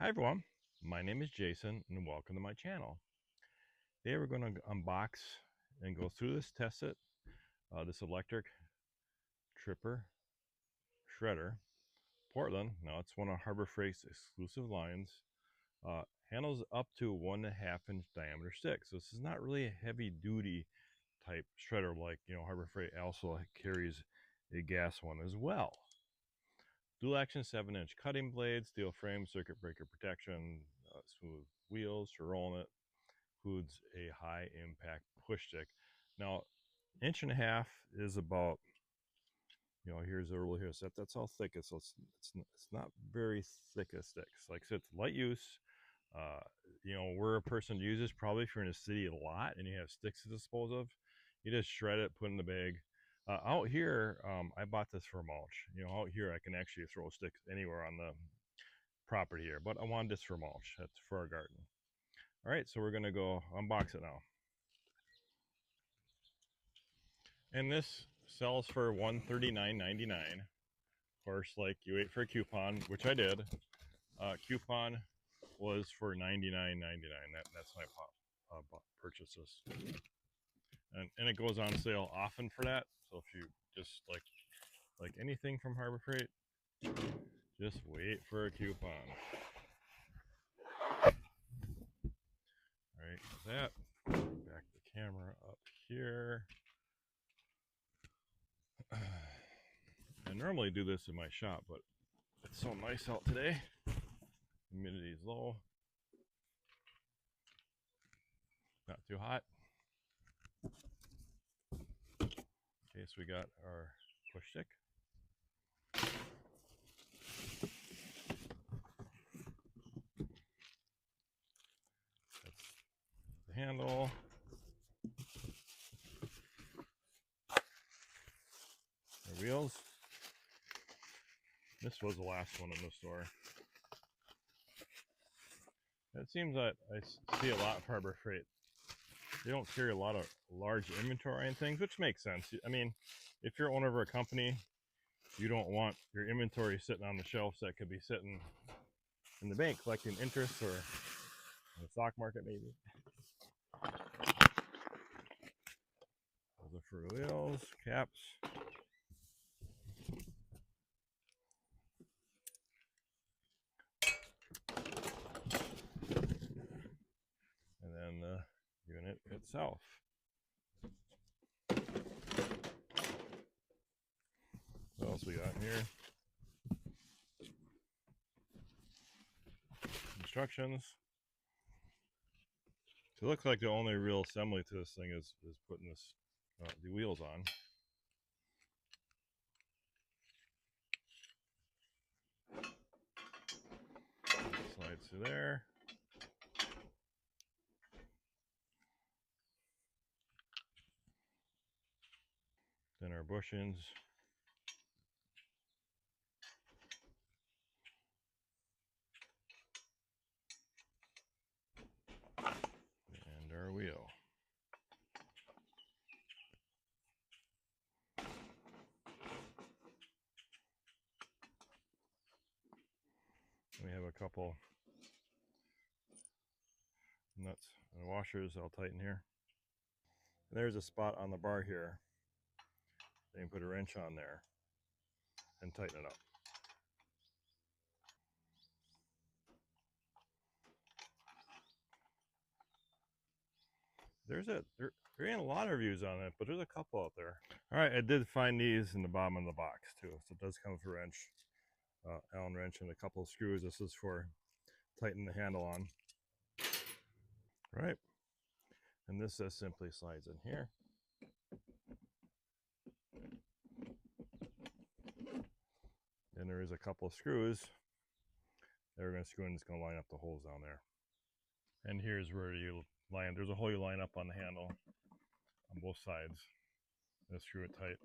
Hi everyone, my name is Jason and welcome to my channel. Today we're going to unbox and go through this, test it, this electric tripper shredder. Portland, now it's one of Harbor Freight's exclusive lines, uh, handles up to 1.5 inch diameter sticks. So this is not really a heavy duty type shredder like, Harbor Freight also carries a gas one as well. Dual action 7-inch cutting blade, steel frame, circuit breaker protection, smooth wheels for rolling it. Includes a high impact push stick. Now, 1.5 inch is about, here's the rule here. So that's how thick it is. So it's not very thick of sticks. Like I said, it's light use. Uh, where a person uses, probably if you're in a city a lot and you have sticks to dispose of, you just shred it, put it in the bag. Out here, I bought this for mulch. Out here I can actually throw sticks anywhere on the property here, but I wanted this for mulch. That's for our garden. All right, so we're gonna go unbox it now. And this sells for $139.99. Of course, like you wait for a coupon, which I did. Coupon was for $99.99. That's my purchases, and it goes on sale often for that. So if you just like anything from Harbor Freight, just wait for a coupon. All right, that back the camera up here. I normally do this in my shop, but it's so nice out today. Humidity is low, not too hot. Okay, so we got our push stick. That's the handle. The wheels. This was the last one in the store. It seems that I see a lot of Harbor Freight. They don't carry a lot of large inventory and things, which makes sense. I mean, if you're owner of a company, you don't want your inventory sitting on the shelves that could be sitting in the bank collecting interest or in the stock market maybe. Those are for wheels, caps. And then the unit itself. What else we got here? Instructions. So it looks like the only real assembly to this thing is putting this the wheels on. Slides through there. Then our bushings. And our wheel. We have a couple nuts and washers I'll tighten here. And there's a spot on the bar here. Then you put a wrench on there and tighten it up. There ain't a lot of reviews on it, but there's a couple out there. All right, I did find these in the bottom of the box too. So it does come with a wrench, Allen wrench, and a couple of screws. This is for tightening the handle on. All right, and this just simply slides in here. Then there is a couple of screws that we're going to screw in. It's going to line up the holes down there. And here's where you line. There's a hole you line up on the handle on both sides. And screw it tight.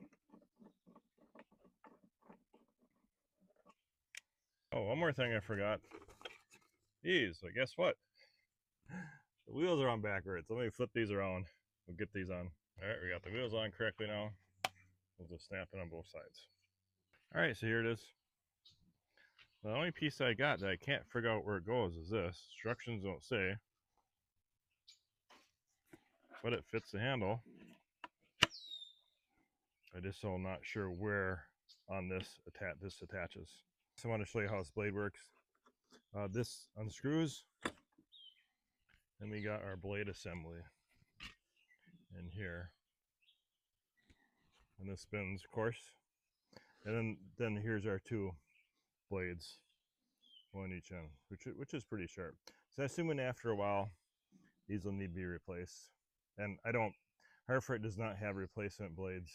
Oh, one more thing I forgot. These. So guess what? The wheels are on backwards. Let me flip these around. We'll get these on. All right, we got the wheels on correctly now. We'll just snap it on both sides. All right, so here it is. The only piece I got that I can't figure out where it goes is this. Instructions don't say, but it fits the handle. I just am not sure where on this attaches. So I want to show you how this blade works. This unscrews, and we got our blade assembly in here, and this spins, of course. And then here's our two blades, one each end, which is pretty sharp. So assuming after a while these will need to be replaced. And Harbor does not have replacement blades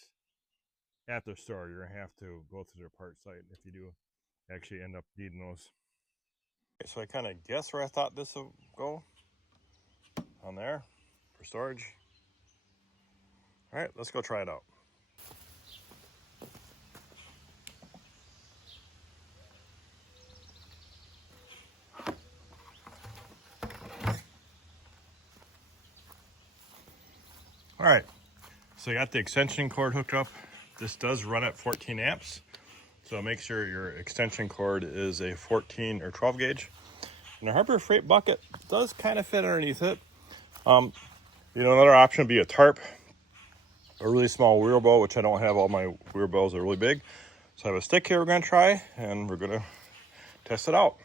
at their store. You're gonna have to go through their part site if you do actually end up needing those. Okay, so I kind of guess where I thought this would go, on there for storage. All right, let's go try it out. All right, so I got the extension cord hooked up. This does run at 14 amps. So make sure your extension cord is a 14 or 12 gauge. And the Harbor Freight bucket does kind of fit underneath it. Another option would be a tarp, a really small wheel bow, which I don't have. All my wheel bows are really big. So I have a stick here we're gonna try, and we're gonna test it out.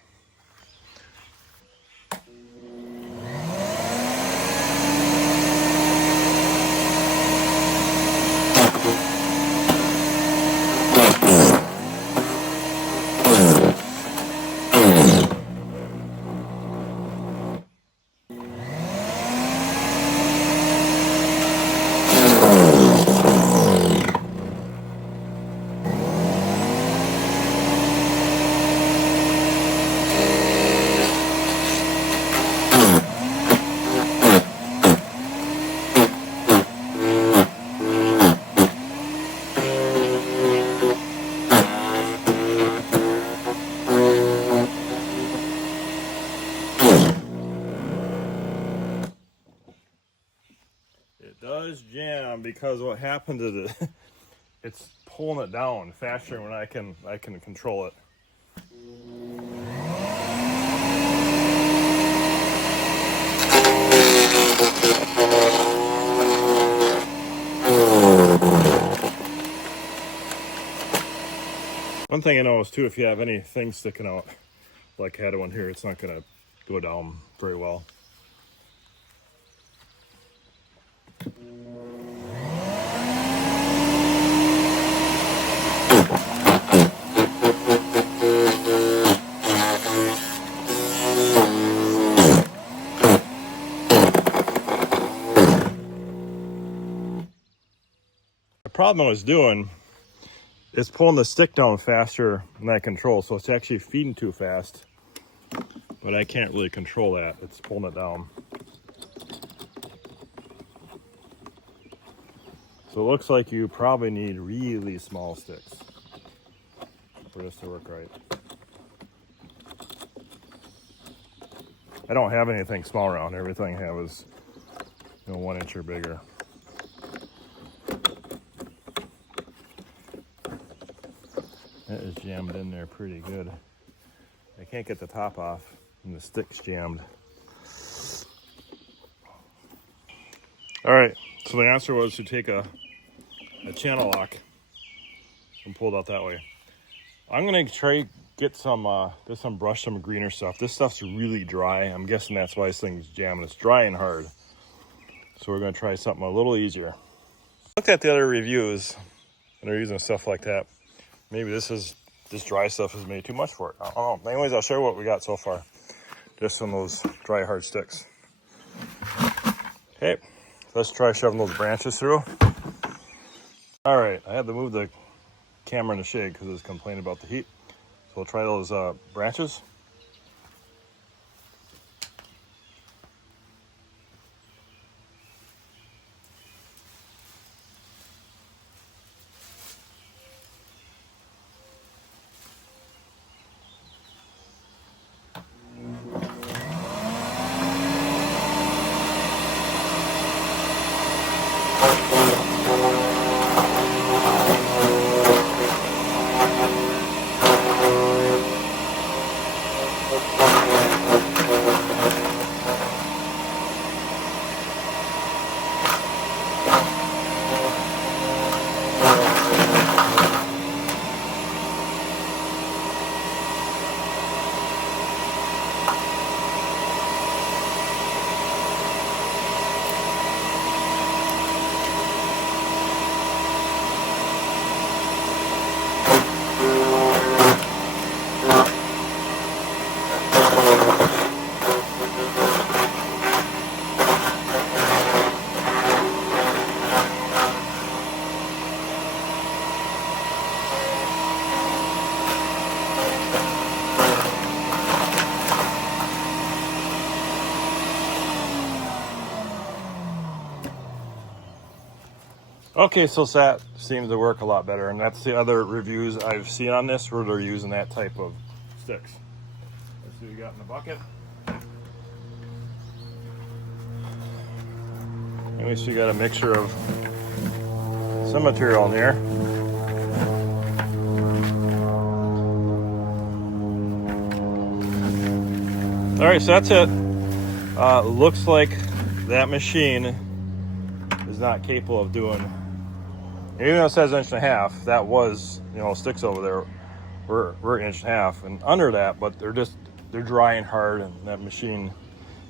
It does jam because what happens is it's pulling it down faster when I can control it. One thing I noticed too, if you have anything sticking out, like I had one here, it's not gonna go down very well. The problem I was doing is pulling the stick down faster than I control, so it's actually feeding too fast, but I can't really control that. It's pulling it down. So it looks like you probably need really small sticks for this to work right. I don't have anything small around. Everything I have is 1 inch or bigger. That is jammed in there pretty good. I can't get the top off and the stick's jammed. All right, so the answer was to take a channel lock and pull it out that way. I'm gonna try get some brush some greener stuff. This stuff's really dry. I'm guessing that's why this thing's jamming. It's dry and hard. So we're gonna try something a little easier. Looked at the other reviews and they're using stuff like that. Maybe this dry stuff is made too much for it. I don't know. Anyways, I'll show you what we got so far. Just some of those dry hard sticks. Okay, let's try shoving those branches through. All right, I had to move the camera in the shade because it was complaining about the heat. So we'll try those branches. Okay, so that seems to work a lot better, and that's the other reviews I've seen on this where they're using that type of sticks. Let's see what we got in the bucket. At least we got a mixture of some material in here. All right, so that's it. Looks like that machine is not capable of doing, even though it says 1.5 inches, that was, you know, sticks over there we're 1.5 inches and under that, but they're dry and hard, and that machine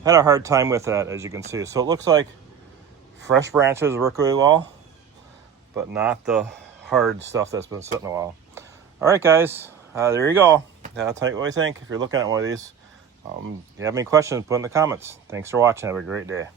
had a hard time with that, as you can see. So it looks like fresh branches work really well, but not the hard stuff that's been sitting a while. All right, guys, there you go. Tell me what you think if you're looking at one of these. If you have any questions, put in the comments. Thanks for watching. Have a great day.